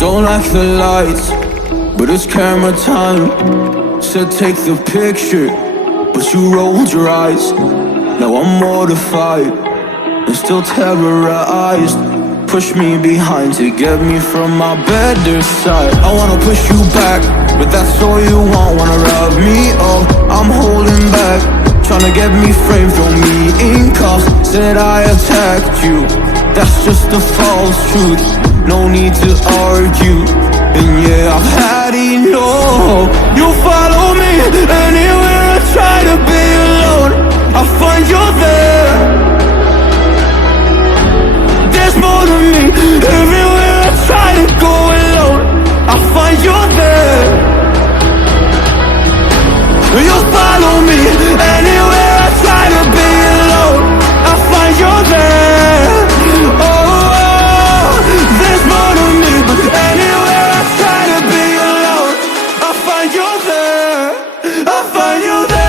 Don't like the lights, but it's camera time. Said take the picture, but you rolled your eyes. Now I'm mortified and still terrorized. Push me behind to get me from my better side. I wanna push you back, but that's all you want. Wanna rub me up, I'm holding back. Tryna get me framed, throw me in cuffs. Said I attacked you, that's just a false truth. No need to argue, and yeah, I've had enough. You follow me anywhere I try to be alone. I find you there. There's more to me. Everywhere I try to go alone, I find you there. You follow me anywhere I try to be alone, I find you there. Oh, there's more to me, but anywhere I try to be alone, I find you there. I find you there.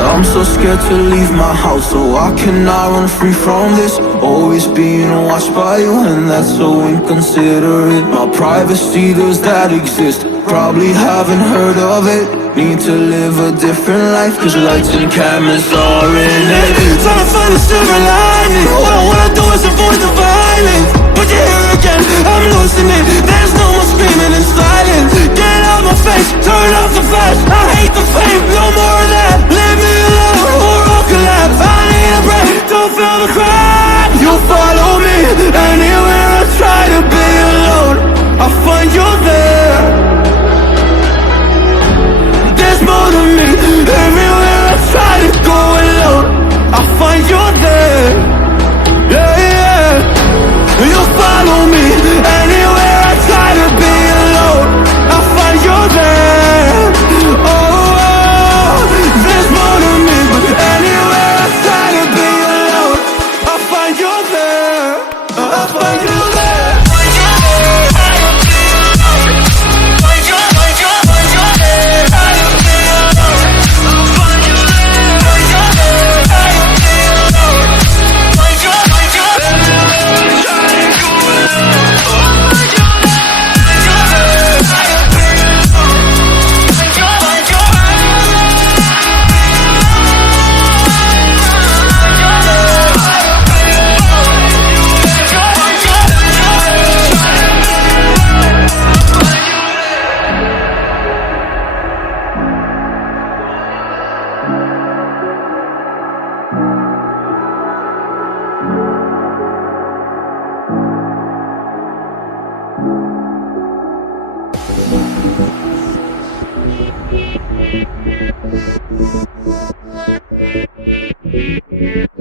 I'm so scared to leave my house, so I cannot run free from this. Always being watched by you, and that's so inconsiderate. My privacy, does that exist? Probably haven't heard of it. Need to live a different life, cause lights and cameras are in it. Trying to find a silver lining. All I wanna do is avoid the violence, but you're here again, I'm losing it. There's no more screaming in silence. Get out my face, turn off the flash. I hate the fame, no more of that. Leave me alone, or I'll collapse. I need a break, don't feel the crack. You follow me anywhere I try to be alone, I find you there. There's more to me. Everywhere I try to go alone, I find you there. Yeah, yeah. You follow me anywhere I try to be alone, I find you there. Oh, there's more to me, but anywhere I try to be alone, I find you there. I find you there. Yeah.